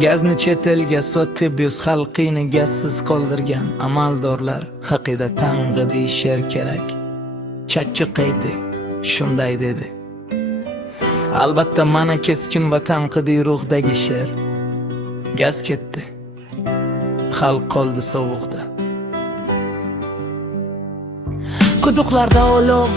Gazni chet elga sotib yuz xalqini gazsiz qoldirgan amaldorlar haqida tanqidiy she'r kerak. Chachchiqaydi, shunday dedi. Albatta mana keskin va tanqidiy ruhdagi she'r. Gaz ketdi, xalq qoldi sovuqda. Quduqlarda olov,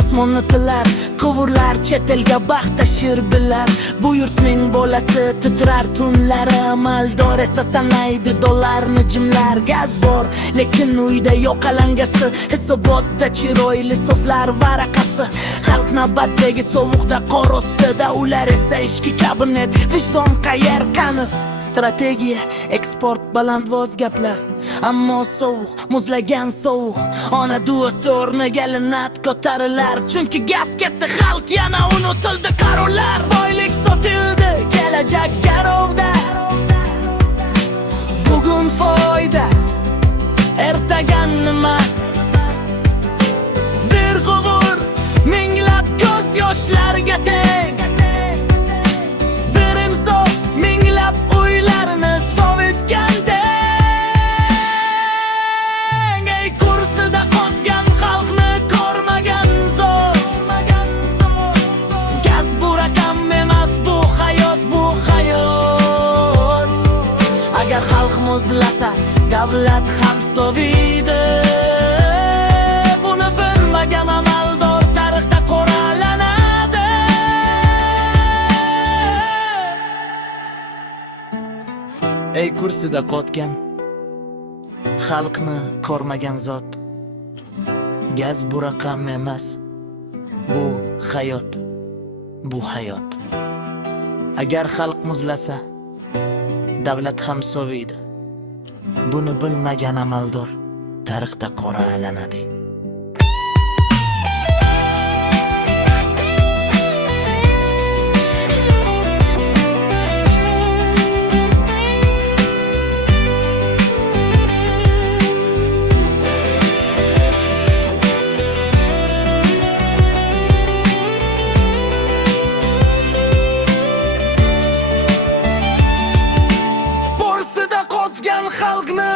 osmonni tilar, quvurlar chet elga baxt tashir bilar. Bu yurtning bolasi titrar tunlari, amaldor esa sanaydi dollarni jimlar. Gaz bor, lekin uyda yo'q alangasi, hisobotda chiroyli so'zlar varaqasi. Xalq navbatdagi sovuqda qor ostida, ular esa ishki kabinet, vijdon qayer qani. Strategiya, eksport, balandvoz gaplar, ammo sovuq, muzlagan sovuq. Ona duosi o'rniga linat ko'tarilar, chunki gaz ketdi, xalq yana unutildi. Qarorlar, boylik sotildi, kelajak garovda. Bugun foyda, ertaga nima? Bir quvur, minglab ko'z yoshlarga teng. Bir imzo, minglab uylarni sovitgandek. Ey kursida qotgan xalqni ko'rmagan zo'r. Gaz bu raqam emas, bu hayot, bu hayot. Agar xalq muzlasa, davlat ham soviydi. Buni bilmagan amaldor tarixda qoralanadi. Ey kursida qotgan xalqni ko'rmagan zot. Gaz bu raqam emas, bu hayot, bu hayot. Agar xalq muzlasa, davlat ham soviydi. Buni bilmagan amaldor tarixda qoralanadi. Xalqni